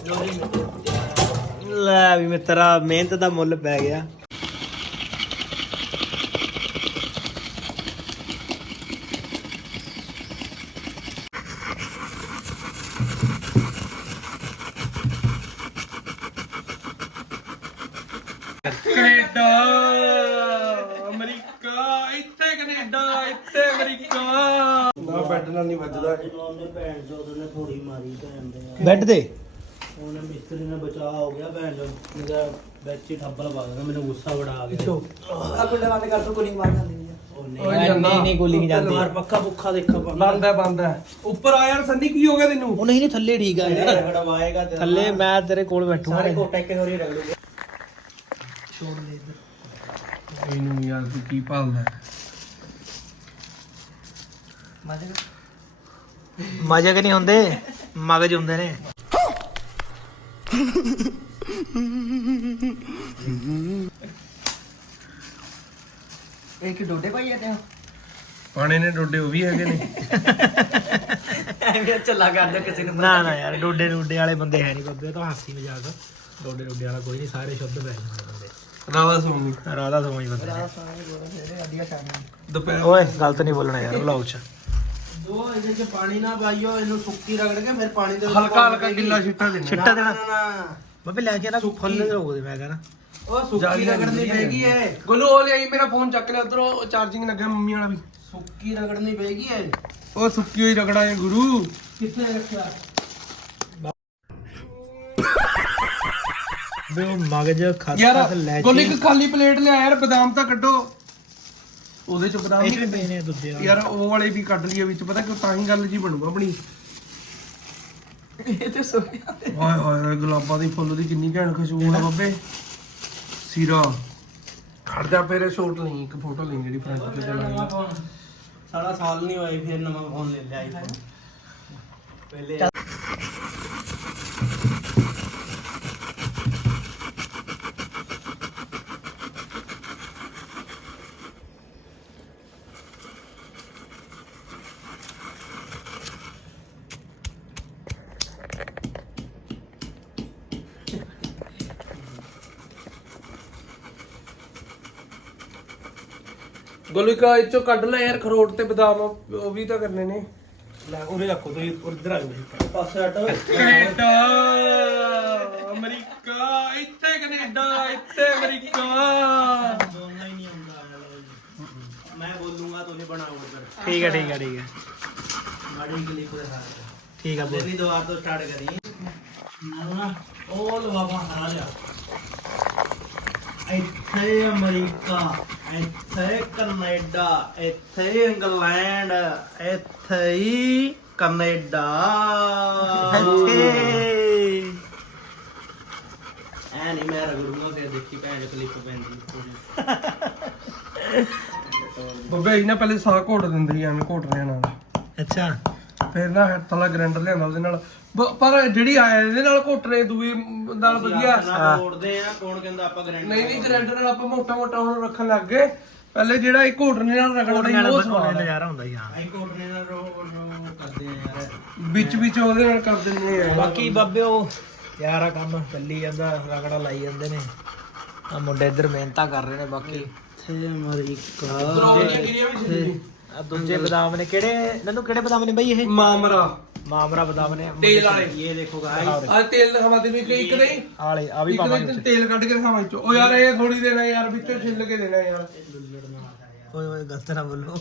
ਲੈ ਵੀ ਮਿੱਤਰਾ ਮਿਹਨਤ ਦਾ ਮੁੱਲ ਪੈ ਗਿਆ। ਕੈਨੇਡਾ ਅਮਰੀਕਾ, ਇੱਥੇ ਕੈਨੇਡਾ, ਇੱਥੇ ਅਮਰੀਕਾ। ਨਾ ਬੈੱਡ ਨਾਲ ਨਹੀਂ ਵੱਜਦਾ। ਉਹਨੇ ਭੈਣ ਚੋਦ ਨੇ ਥੋੜੀ ਮਾਰੀ ਭੈਣ ਦੇ ਬੈੱਡ ਤੇ ਉਹਨੇ ਮਿਸਤਰੀ ਨੇ ਬਚਾ ਹੋ ਗਿਆ ਭੈਣ ਚੋਦ ਮੇਰਾ ਵਿੱਚ ਹੀ ਠੱਬਲ ਪਾ ਦੇਣਾ। ਮੈਨੂੰ ਗੁੱਸਾ ਬੜਾ ਆ ਗਿਆ। ਆ ਕੁੰਡੇ ਬੰਦ ਕਰ ਦੋ, ਕੂਲਿੰਗ ਮਾਰ ਜਾਂਦੀ ਹੈ। ਉਹ ਨਹੀਂ ਕੂਲਿੰਗ ਜਾਂਦੀ। ਮਾਰ ਪੱਖਾ ਪੁੱਖਾ ਦੇਖਾ ਬੰਦ ਹੈ ਉੱਪਰ ਆ ਯਾਰ। ਸੰਨੀ ਕੀ ਹੋ ਗਿਆ ਤੈਨੂੰ? ਉਹ ਨਹੀਂ ਥੱਲੇ ਠੀਕ ਆ ਯਾਰ। ਰਗੜਵਾਏਗਾ ਤੇ ਥੱਲੇ ਮੈਂ ਤੇਰੇ ਕੋਲ ਬੈਠੂਗਾ। ਸਾਰੇ ਕੋਟਾ ਇੱਕ ਹੋਰੀ ਰਗੜੂਗਾ। ਛੋੜ ਲੈ ਇੱਧਰ। ਇਹਨੂੰ ਯਾਰ ਤੂੰ ਕੀ ਭਾਲਦਾ? ਮਜ਼ੇ ਨਹੀਂ ਹੁੰਦੇ, ਮਗਜ ਹੁੰਦੇ ਨੇ। ਇਹ ਕਿ ਡੋਡੇ ਪਾਈ ਜਾਂਦੇ ਹੋ? ਪਾਣੇ ਨੇ ਡੋਡੇ ਉਹ ਵੀ ਹੈਗੇ ਨੇ। ਐਵੇਂ ਚੱਲਾ ਕਰਦੇ ਕਿਸੇ ਨੂੰ। ਨਾ ਨਾ ਯਾਰ, ਡੋਡੇ ਵਾਲੇ ਬੰਦੇ ਹੈ ਨਹੀਂ ਬੱਬੇ, ਤਾਂ ਹਾਸੀ ਮਜ਼ਾਕ। ਡੋਡੇ ਵਾਲਾ ਕੋਈ ਨਹੀਂ, ਸਾਰੇ ਸ਼ੁੱਧ ਪੈ ਜਾਂਦੇ ਬੰਦੇ। ਰਾਧਾ ਸੋਮੀ ਰਾਧਾ ਸਮਝ ਬੰਦੇ ਦੁਪਹਿਰ। ਓਏ ਗਲਤ ਨਹੀਂ ਬੋਲਣਾ ਯਾਰ ਵਲੌਗ 'ਚ। ਦੋ ਇਹਦੇ ਚ ਪਾਣੀ ਨਾ ਪਾਈਓ, ਇਹਨੂੰ ਸੁੱਕੀ ਰਗੜ ਕੇ ਫਿਰ ਪਾਣੀ ਦੇ ਹਲਕਾ ਹਲਕਾ ਗਿੱਲਾ ਛਿੱਟਾ ਦੇਣਾ। ਛਿੱਟਾ ਦੇਣਾ ਬੱਬੇ, ਲੈ ਕੇ ਨਾ ਫੁੱਲ ਰੋਕਦੇ ਮੈਂ ਕਹਿੰਦਾ। ਉਹ ਸੁੱਕੀ ਰਗੜਨੀ ਪੈਗੀ ਐ। ਗੋਲੂ ਉਹ ਲਈ ਮੇਰਾ ਫੋਨ ਚੱਕ ਲਿਆ ਉਧਰੋਂ, ਚਾਰਜਿੰਗ ਲੱਗਿਆ ਮੰਮੀ ਵਾਲਾ ਵੀ। ਸੁੱਕੀ ਰਗੜਨੀ ਪੈਗੀ ਐ। ਉਹ ਸੁੱਕੀ ਹੋਈ ਰਗੜਾ ਹੈ ਗੁਰੂ। ਕਿੱਥੇ ਰੱਖਿਆ? ਬੇ ਉਹ ਮਗਜ ਖਾਤਾ ਯਾਰ ਤੇ ਲੈ ਗੋਲੂ ਇੱਕ ਖਾਲੀ ਪਲੇਟ ਲਿਆ ਯਾਰ, ਬਦਾਮ ਤਾਂ ਕੱਢੋ। ਉਹਦੇ ਚ ਬਦਾਮ ਇਹ ਨਹੀਂ ਵੀ ਕੱਢੇ ਪਏ ਨੇ ਦੁੱਧੇ ਵਾਲੇ। ਯਾਰ, ਉਹ ਵਾਲੇ ਵੀ ਕੱਢ ਲਈਏ ਵਿੱਚ, ਪਤਾ ਕਿਉਂ? ਤਾਂ ਹੀ ਗੱਲ ਜੀ ਬਣੂਗਾ ਆਪਣੀ। ਇਹ ਤੇ ਸੋਇਆ ਓਏ ਹੋਏ, ਗੁਲਾਬਾਂ ਦੀ ਫੁੱਲ ਦੀ ਕਿੰਨੀ ਘੈਂਟ ਖੁਸ਼ਬੂ ਆ ਬੱਬੇ। ਸੀਰਾ ਖੜ ਜਾ, ਫੇਰ ਸ਼ੋਟ ਲਈ ਇੱਕ ਫੋਟੋ ਲਈ ਜਿਹੜੀ ਫਰੰਟ ਤੇ ਚਲਾਣੀ। ਸਾਰਾ ਸਾਲ ਨਹੀਂ ਹੋਏ ਫਿਰ ਨਵਾਂ ਫੋਨ ਲੈ ਲਿਆ ਆਈਫੋਨ। ਪਹਿਲੇ ਗੋਲੂ ਕਾ ਇੱਚੋ ਕੱਢ ਲੈ ਯਾਰ, ਖਰੋਟ ਤੇ ਬਦਾਮ ਉਹ ਵੀ ਤਾਂ ਕਰਨੇ ਨੇ। ਲੈ ਉਰੇ ਰੱਖੋ ਤੁਸੀਂ, ਉਧਰ ਆ ਜਾਓ ਪਾਸੇ ਹਟੋ। ਕੈਨੇਡਾ ਅਮਰੀਕਾ, ਇੱਥੇ ਕੈਨੇਡਾ, ਇੱਥੇ ਅਮਰੀਕਾ। ਦੋਨਾਂ ਹੀ ਨਹੀਂ ਆਉਂਦਾ। ਮੈਂ ਬੋਲੂੰਗਾ ਤੁਸੀਂ ਬਣਾਓ ਉਧਰ। ਠੀਕ ਹੈ ਠੀਕ ਹੈ ਠੀਕ ਹੈ ਮਾੜੀ ਕਲਿੱਪ ਦੇ ਸਾਥ ਠੀਕ ਹੈ ਬੋਲ। ਮੇਰੀ ਦੁਆਰ ਤੋਂ ਸਟਾਰਟ ਕਰੀ ਨਾ। ਉਹ ਲਵਾਵਾ ਹਰਾ ਲਿਆ। ਇੱਥੇ ਅਮਰੀਕਾ, ਇੱਥੇ ਕੈਨੇਡਾ, ਇੱਥੇ ਇੰਗਲੈਂਡ, ਇੱਥੇ ਹੀ ਕੈਨੇਡਾ। ਐ ਨਹੀਂ ਮੈਂ ਰਗੜੂੰਗਾ, ਫਿਰ ਦੇਖੀ ਭੈਣ ਚ ਕਲਿੱਪ ਪੈਂਦੀ। ਬੱਬੇ ਇਹਨਾਂ ਪਹਿਲੇ ਸਾਹ ਘੋਟ ਦਿੰਦੇ ਸੀ, ਐਵੇਂ ਘੋਟ ਰਿਆ ਨਾਲ। ਅੱਛਾ ਫਿਰ ਨਾ ਹੱਥ ਵਾਲਾ ਗ੍ਰਾਈਂਡਰ ਲਿਆਂਦਾ ਉਹਦੇ ਨਾਲ। ਪਰ ਜਿਹੜੀ ਆਇਆ ਇਹਦੇ ਨਾਲ ਘੋਟ ਰਹੇ ਦੂਏ ਨਾਲ ਵਧੀਆ। ਤੋੜਦੇ ਆ, ਕੌਣ ਕਹਿੰਦਾ ਆਪਾਂ ਗਰੰਟੀ? ਨਹੀਂ ਗ੍ਰਾਈਂਡਰ ਨਾਲ ਆਪਾਂ ਮੋਟਾ ਮੋਟਾ ਹੁਣ ਰੱਖਣ ਲੱਗ ਗਏ। ਪਹਿਲੇ ਜਿਹੜਾ ਇਹ ਘੋਟਣੇ ਨਾਲ ਰਗੜਦਾ ਸੀ ਉਹ ਸਵਾਦ ਨਜ਼ਾਰਾ ਹੁੰਦਾ ਸੀ। ਹਾਂ ਆਈ ਕੋਟਨੇ ਨਾਲ ਰੋ ਕਰਦੇ ਆ ਯਾਰ। ਵਿੱਚ ਵਿੱਚ ਉਹਦੇ ਨਾਲ ਕਰ ਦਿੰਦੇ ਆ। ਬਾਕੀ ਬਾਬੇ ਉਹ ਯਾਰ ਆ ਕੰਮ ਚੱਲੀ ਜਾਂਦਾ, ਰਗੜਾ ਲਾਈ ਜਾਂਦੇ ਨੇ। ਆ ਮੁੰਡੇ ਇੱਧਰ ਮਿਹਨਤਾਂ ਕਰ ਰਹੇ ਨੇ। ਬਾਕੀ ਇੱਥੇ ਅਮਰੀਕਾ, ਆ ਦੂਜੇ ਬਦਾਮ ਨੇ ਕਿਹੜੇ ਨੰਨੂ, ਕਿਹੜੇ ਬਦਾਮ ਨੇ ਬਈ ਇਹ? ਮਾਮਰਾ ਮਾਮਰਾ ਬਦਾਮ ਨੇ। ਤੇਲ ਵਾਲੇ। ਇਹ ਦੇਖੋ ਗਾਇਸ, ਆ ਤੇਲ ਦਿਖਾਵਾ ਦੇ ਇੱਕ ਨਹੀਂ ਆਲੇ ਆ ਵੀ ਇੱਕ ਪਾਵਾਂਗੇ ਦਿਨ ਤੇਲ ਕੱਢ ਕੇ ਦਿਖਾਵਾਂ ਵਿੱਚੋਂ। ਉਹ ਯਾਰ ਇਹ ਥੋੜੀ ਦੇਣਾ ਯਾਰ, ਵਿੱਚੋਂ ਛਿੱਲ ਕੇ ਦੇਣਾ ਯਾਰ। ਓਏ ਓਏ ਗਲਤ ਨਾ ਬੋਲੋ।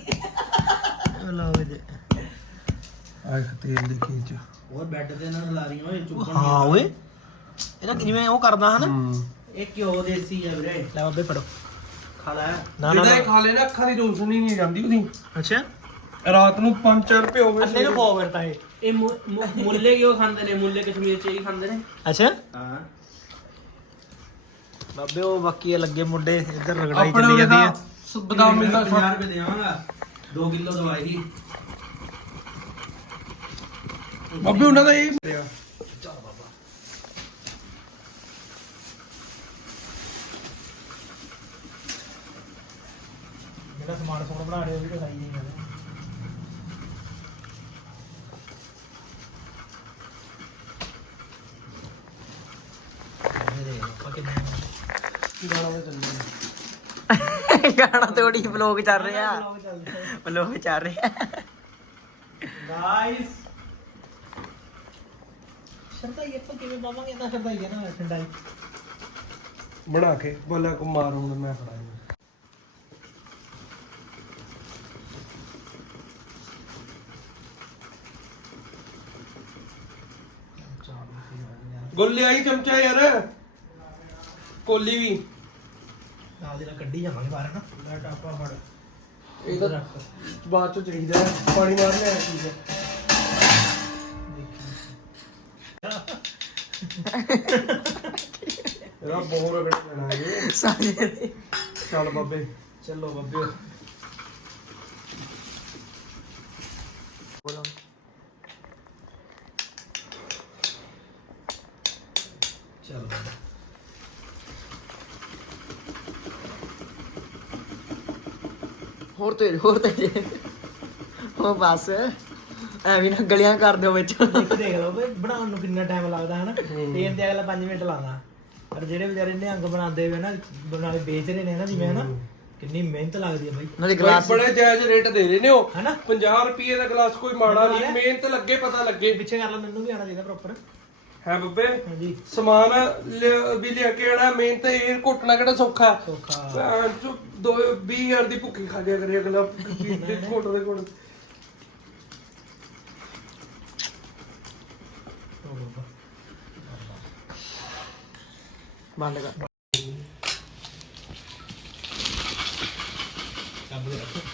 ਬੋਲੋ ਜੇ ਆਹ ਤੇਲ ਦੇਖੀ ਚ। ਹੋਰ ਬੈੱਡ ਤੇ ਨਾਲ ਲਾ ਰਹੀਆਂ ਓਏ ਚੁੱਪਣ। ਹਾਂ ਓਏ ਇਹਦਾ ਜਿਵੇਂ ਉਹ ਕਰਦਾ ਹਨਾ। ਇਹ ਕਿਉਂ ਦੇਸੀ ਆ ਵੀਰੇ? ਲੈ ਬਾਬੇ ਫੜੋ ਖਾ ਲੈ। ਨਾ ਨਾ ਜਿਹੜਾ ਇਹ ਖਾ ਲੈ ਨਾ, ਅੱਖਾਂ ਦੀ ਰੋਸ਼ਨੀ ਨਹੀਂ ਜਾਂਦੀ ਉਹਦੀ। ਅੱਛਾ ਰਾਤ ਨੂੰ 5-4 ਰੁਪਏ ਹੋਵੇ। ਅੰਨੇ ਨੂੰ ਪਾਓ ਫਿਰ ਤਾਂ ਇਹ। ਮੁੱਲੇ ਕਿਉਂ ਖਾਂਦੇ ਨੇ? ਮੁੱਲੇ ਕਸ਼ਮੀਰ ਚ ਹੀ ਖਾਂਦੇ ਨੇ। ਅੱਛਾ ਹਾਂ ਬਾਬੇ ਉਹ ਬਾਕੀ ਇਹ ਲੱਗੇ ਮੁੰਡੇ ਇੱਧਰ ਰਗੜਾਈ ਆਪਣੇ ਚੱਲੀ ਉਹਦੇ ਜਾਂਦੀ ਦਾ ਹੈ। ਬਦਾਮ ਮਿਲਦਾ 50 ਰੁਪਏ ਦੇਵਾਂਗਾ, 2 ਕਿਲੋ ਦਵਾਈ ਹੀ। ਬੱਬੀ ਉਹਨਾਂ ਦਾ ਇਹ ਜਿਹੜਾ ਸਮਾਨ ਸੋਣ ਬਣਾ ਰਹੇ ਉਹ ਵੀ ਦਿਖਾਈ ਨਹੀਂ ਜਾਂਦਾ। ਗਾਣਾ ਮੈਂ ਚੱਲਦਾ ਗਾਣਾ ਤੋੜੀ ਵਲੌਗ ਚੱਲ ਰਿਹਾ ਵਲੌਗ ਚੱਲ ਰਿਹਾ ਗਾਇਸ ਸ਼ਰਦਾਈ ਆਪਾਂ ਕਿਵੇਂ ਪਾਵਾਂਗੇ ਨਾ ਸ਼ਰਦਾਈ ਹੈ ਨਾ ਠੰਡਾਈ ਬਣਾ ਕੇ ਬੋਲਿਆ ਕੋ ਮਾਰ ਹੁਣ ਮੈਂ ਫੜਾਇਆ ਗੋਲੇ ਆਈ ਚਮਚਾ ਯਾਰ ਕੋਲੀ ਵੀ ਨਾਲ ਦੀ ਨਾਲ ਕੱਢੀ ਜਾਵਾਂਗੇ ਬਾਹਰ ਨਾ ਮੈਂ ਟਾਪਾ ਫੜ ਇਹ ਤਾਂ ਬਾਅਦ ਚ ਚਾਹੀਦਾ ਹੈ। ਪਾਣੀ ਮਾਰ ਲਿਆ ਠੀਕ ਹੈ ਇਹਦਾ ਬਹੁਤ ਰਗੜ ਲੈਣਾ ਇਹ ਸਾਰੇ ਚੱਲ ਬਾਬੇ ਚਲੋ ਬੱਬੇ ਚਲੋ ਹੋਰ ਤੇ ਉਹ ਬਸ ਐਵੇਂ ਨਾ ਗਲੀਆਂ ਕਰ ਦਿਓ ਵਿੱਚ ਦੇਖ ਲਓ ਬਈ ਬਣਾਉਣ ਨੂੰ ਕਿੰਨਾ ਟਾਈਮ ਲੱਗਦਾ ਹਨਾ ਟ੍ਰੇਨ ਤੇ ਅਗਲਾ 5 ਮਿੰਟ ਲਾਉਂਦਾ ਪਰ ਜਿਹੜੇ ਵਿਚਾਰੇ ਨਿਹੰਗ ਬਣਾਉਂਦੇ ਵੇ ਨਾ ਬਣਾਲੇ ਵੇਚ ਰਹੇ ਨੇ ਨਾ ਜਿਵੇਂ ਹਨਾ ਕਿੰਨੀ ਮਿਹਨਤ ਲੱਗਦੀ ਹੈ ਬਾਈ ਨਾਲੇ ਗਲਾਸ ਬੜੇ ਜਾਇਜ਼ ਰੇਟ ਦੇ ਰਹੇ ਨੇ ਉਹ ਹਨਾ 50 ਰੁਪਏ ਦਾ ਗਲਾਸ ਕੋਈ ਮਾੜਾ ਨਹੀਂ ਮਿਹਨਤ ਲੱਗੇ ਪਤਾ ਲੱਗੇ ਪਿੱਛੇ ਕਰ ਲਾ ਮੈਨੂੰ ਵੀ ਆਣਾ ਚਾਹੀਦਾ ਪ੍ਰੋਪਰ ਹੈ ਬੱਬੇ ਹਾਂਜੀ ਸਮਾਨ ਵੀ ਲਿਆ ਕੇ ਆਣਾ ਮਿਹਨਤ ਇਹ ਘੁੱਟਣਾ ਕਿਹੜਾ ਸੌਖਾ ਸੌਖਾ 20,000 ਦੀ ਭੁੱਖੀ ਖਾ ਲਿਆ ਕਰੇ ਅਗਲਾ ਘੁੱਟ ਦੇ ਕੋਲ ਬੰਦ ਕਰ ਚੱਬ ਦੇ ਰੱਖੋ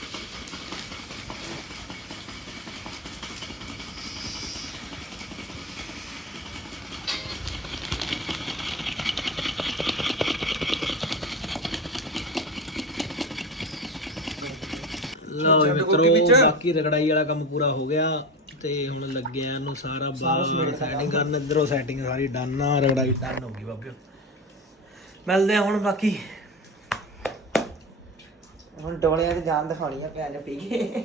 ਲਓ ਮਿੱਤਰੋ ਬਾਕੀ ਰਗੜਾਈ ਵਾਲਾ ਕੰਮ ਪੂਰਾ ਹੋ ਗਿਆ ਤੇ ਹੁਣ ਲੱਗਿਆ ਇਹਨੂੰ ਸਾਰਾ ਬਾਹਰ ਸੈਟਿੰਗ ਕਰਨ ਇਧਰੋਂ ਸੈਟਿੰਗ ਸਾਰੀ ਡਨ ਆ ਰਗੜਾਈ ਡਨ ਹੋ ਗਈ ਬਾਬਿਓ ਮਿਲਦੇ ਆ ਹੁਣ ਬਾਕੀ ਹੁਣ ਡੋਲਿਆਂ ਤੇ ਜਾਨ ਦਿਖਾਉਣੀ ਆ ਭੈਣ ਪੀ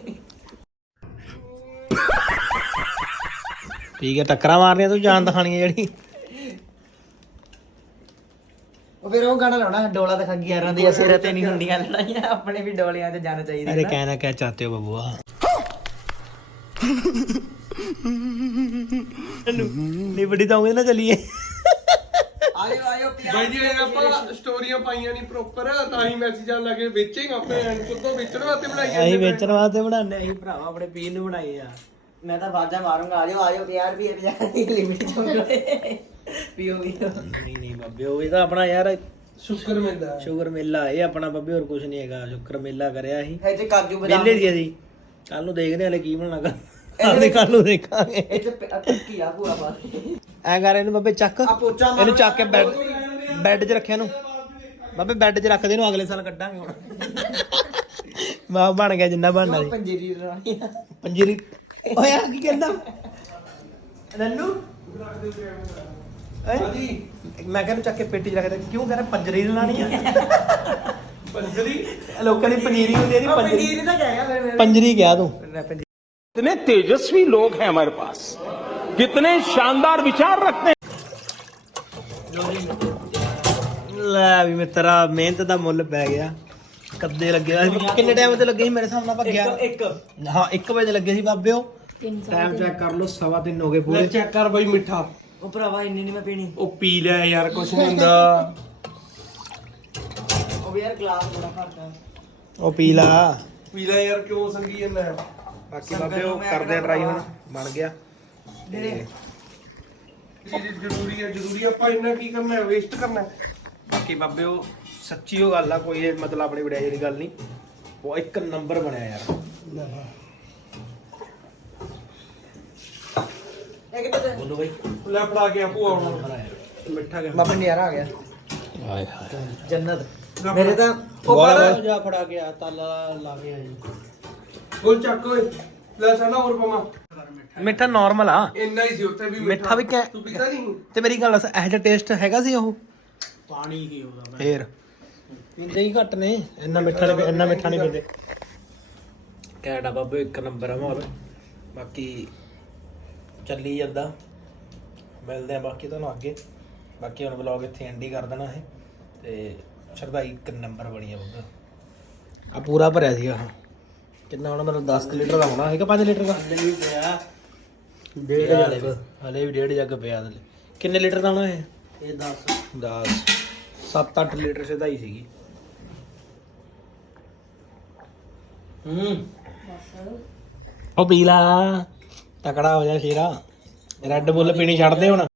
ਕੇ ਟੱਕਰਾਂ ਮਾਰਨੀਆਂ ਤੂੰ ਜਾਨ ਦਿਖਾਣੀ ਆ ਜਿਹੜੀ ਉਹ ਫਿਰ ਉਹ ਗਾਣਾ ਲਾਉਣਾ ਡੋਲਾ ਦਿਖਾ 11 ਦੀ ਅਸਰ ਤੇ ਨਹੀਂ ਹੁੰਦੀਆਂ ਲੜਾਈਆਂ ਆਪਣੇ ਵੀ ਡੋਲਿਆਂ ਤੇ ਜਾਣਾ ਚਾਹੀਦਾ ਅਰੇ ਕਹਿਣਾ ਕਿਆ ਚਾਹਤੇ ਹੋ ਬਬੂਆ ਨਿਬੜੀ ਤਾਂ ਉਹਦੇ ਨਾਲ ਚੱਲੀਏ ਆਇਓ ਆਇਓ ਬਾਈ ਜੀ ਆਪਾਂ ਸਟੋਰੀਆਂ ਪਾਈਆਂ ਨਹੀਂ ਪ੍ਰੋਪਰ ਤਾਂ ਹੀ ਮੈਸੇਜਾਂ ਲੱਗੇ ਵੇਚੇਗਾ ਆਪਣੇ ਐਂਡ ਤੋਂ ਵੇਚਣ ਵਾਸਤੇ ਬਣਾਈਆਂ ਅਸੀਂ ਵੇਚਣ ਵਾਸਤੇ ਬਣਾਉਂਦੇ ਅਸੀਂ ਭਰਾਵਾ ਆਪਣੇ ਪੀਣ ਨੂੰ ਬਣਾਏ ਆ ਮੈਂ ਤਾਂ ਬਾਜਾ ਮਾਰੂੰਗਾ ਆਜੋ 50 ਰੁਪਏ 50 ਦੀ ਲਿਮਿਟ ਚੋਂ ਪੀਓ ਨਹੀਂ ਬਾਬੇ ਉਹ ਇਹ ਤਾਂ ਆਪਣਾ ਯਾਰ ਸ਼ੁਕਰ ਮਿਲਦਾ ਸ਼ੂਗਰ ਮੇਲਾ ਇਹ ਆਪਣਾ ਬੱਬੇ ਹੋਰ ਕੁਝ ਨਹੀਂ ਹੈਗਾ ਸ਼ੁਕਰ ਮੇਲਾ ਕਰਿਆ ਸੀ ਇਹ ਤੇ ਕਾਜੂ ਬਦਾਮ ਵਿਹਲੇ ਸੀ ਅਸੀਂ ਕੱਲ ਨੂੰ ਦੇਖਦੇ ਹਲੇ ਕੀ ਬਣਾਗਾ ਅਸੀਂ ਕੱਲ ਨੂੰ ਦੇਖਾਂਗੇ ਇਹ ਤੇ ਟੱਕੀ ਆ ਪੂਰਾ ਬਾਤ ਐ ਕਰ ਇਹਨੂੰ ਬੱਬੇ ਚੱਕ ਆ ਪੋਚਾ ਮਾਰ ਇਹਨੂੰ ਚੱਕ ਕੇ ਬੈੱਡ 'ਚ ਰੱਖਿਆ ਨੂੰ ਬਾਬੇ ਬੈੱਡ 'ਚ ਰੱਖ ਦੇ ਇਹਨੂੰ ਅਗਲੇ ਸਾਲ ਕੱਢਾਂਗੇ ਹੁਣ ਵਾਹ ਬਣ ਗਿਆ ਜਿੰਨਾ ਬਣਨਾ ਸੀ ਪੰਜੀਰੀ ਰਾਣੀ ਆ ਪੰਜੀਰੀ ਓਏ ਆ ਕੀ ਕਹਿੰਦਾ ਨੰਨੂ ਹਾਂਜੀ ਮੈਂ ਕਹਿੰਦਾ ਚੱਕ ਕੇ ਪੇਟੀ 'ਚ ਰੱਖ ਦੇ ਕਿਉਂ ਕਹਿੰਦਾ ਪੰਜਰੀ ਲਾਣੀ ਆ ਪੰਜਰੀ ਲੋਕਾਂ ਦੀ ਪਨੀਰੀ ਹੁੰਦੀ ਹੈ ਪੰਜੀਰੀ ਤਾਂ ਕਹਿ ਗਿਆ ਮੇਰੇ ਪੰਜਰੀ ਗਿਆ ਤੂੰ कितने तेजस्वी लोग हैं हमारे पास कितने शानदार विचार रखते हैं ਲੈ ਵੀ ਮਿੱਤਰਾ ਮਿਹਨਤ ਦਾ ਮੁੱਲ ਪੈ ਗਿਆ ਕੱਦੇ ਲੱਗੇ ਕਿੰਨੇ ਟਾਈਮ ਤੇ ਲੱਗੇ ਸੀ ਮੇਰੇ ਹਿਸਾਬ ਨਾਲ ਭੱਗਿਆ ਇੱਕ ਹਾਂ 1 ਵਜੇ ਲੱਗੇ ਸੀ ਬਾਬਿਓ ਟਾਈਮ ਚੈੱਕ ਕਰ ਲਓ 3:30 ਹੋ ਗਏ ਪੂਰੇ ਚੈੱਕ ਕਰ ਬਾਈ ਮਿੱਠਾ ਉਹ ਭਰਾਵਾ ਇੰਨੀ ਨਹੀਂ ਮੈਂ ਪੀਣੀ ਉਹ ਪੀ ਲੈ ਯਾਰ ਕੁਛ ਨਹੀਂ ਹੁੰਦਾ ਉਹ ਵੀ ਯਾਰ ਗਲਾਸ ਬੜਾ ਭਰਦਾ ਉਹ ਪੀ ਲਾ ਪੀ ਲੈ ਯਾਰ ਕਿਉਂ ਸੰਗੀ ਜਾਂਦਾ ਬਾਕੀ ਬਾਬਿਓ ਕਰਦੇ ਆ ਟਰਾਈ ਹੁਣ ਬਣ ਗਿਆ ਜ਼ਰੂਰੀ ਆਪਾਂ ਇੰਨਾ ਕੀ ਕਰਨਾ ਹੈ ਵੇਸਟ ਕਰਨਾ ਹੈ ਬਾਕੀ ਬਾਬਿਓ ਸੱਚੀ ਉਹ ਗੱਲ ਆ ਕੋਈ ਇਹ ਮਤਲਬ ਆਪਣੀ ਵਡਿਆਈ ਵਾਲੀ ਗੱਲ ਨਹੀਂ ਉਹ ਇੱਕ ਨੰਬਰ ਬਣਿਆ ਯਾਰ ਇਹ ਕਿਤੇ ਬੋਲੋ ਬਾਈ ਲੈ ਫੜਾ ਕੇ ਆਪੂ ਆਉਣਾ ਮਿੱਠਾ ਗਿਆ ਬਾਬਾ ਨਜ਼ਾਰਾ ਆ ਗਿਆ ਹਾਏ ਹਾਏ ਜੰਨਤ ਮੇਰੇ ਤਾਂ ਗੋਲਾ ਜਾ ਫੜਾ ਗਿਆ ਤਾਲਾ ਲਾ ਕੇ ਆ ਜੀ ਬੋਲ ਚੱਕ ਓਏ ਲੈ ਸਾਡਾ ਹੋਰ ਪਮਾ ਮਿੱਠਾ ਨਾਰਮਲ ਆ ਇੰਨਾ ਹੀ ਸੀ ਉੱਥੇ ਵੀ ਮਿੱਠਾ ਵੀ ਕਹਿ ਤੂੰ ਪੀਤਾ ਨਹੀਂ ਤੇ ਮੇਰੀ ਗੱਲ ਦੱਸ ਇਹੋ ਜਿਹਾ ਟੇਸਟ ਹੈਗਾ ਸੀ ਉਹ ਪਾਣੀ ਕੀ ਉਹਦਾ ਫੇਰ ਪੀਂਦੇ ਹੀ ਘੱਟ ਨੇ ਇੰਨਾ ਮਿੱਠਾ ਨਹੀਂ ਪੀਂਦੇ ਕੈਡਾ ਬਾਬੇ ਇੱਕ ਨੰਬਰ ਆ ਮਾਹੌਲ ਬਾਕੀ ਚੱਲੀ ਜਾਂਦਾ ਮਿਲਦੇ ਆ ਬਾਕੀ ਤੁਹਾਨੂੰ ਅੱਗੇ ਬਾਕੀ ਹੁਣ ਵਲੌਗ ਇੱਥੇ ਐਂਡ ਹੀ ਕਰ ਦੇਣਾ ਹੈ ਤੇ ਸ਼ਰਦਾਈ ਇੱਕ ਨੰਬਰ ਬਣੀ ਆ ਬੱਗਾ ਆ ਪੂਰਾ ਭਰਿਆ ਸੀਗਾ ਆਹ। ਕਿੰਨਾ ਹੋਣਾ ਮੈਨੂੰ 10 ਲੀਟਰ ਦਾ ਹੋਣਾ ਹੈਗਾ 5 ਲੀਟਰ ਦਾ ਹਲੇ ਵੀ ਪਿਆ ਡੇਢ ਜੱਗ ਹਲੇ ਵੀ ਡੇਢ ਜੱਗ ਪਿਆ ਹਲੇ ਕਿੰਨੇ ਲੀਟਰ ਦਾ ਹੋਣਾ ਇਹ ਇਹ 10 7-8 ਲੀਟਰ ਸ਼ਰਦਾਈ ਸੀਗੀ ਉਹ ਪੀ ਲਾ ਤਕੜਾ ਹੋ ਜਾ ਸ਼ੇਰਾ ਰੈੱਡ ਬੁੱਲ ਪੀਣੀ ਛੱਡ ਦੇ ਹੁਣ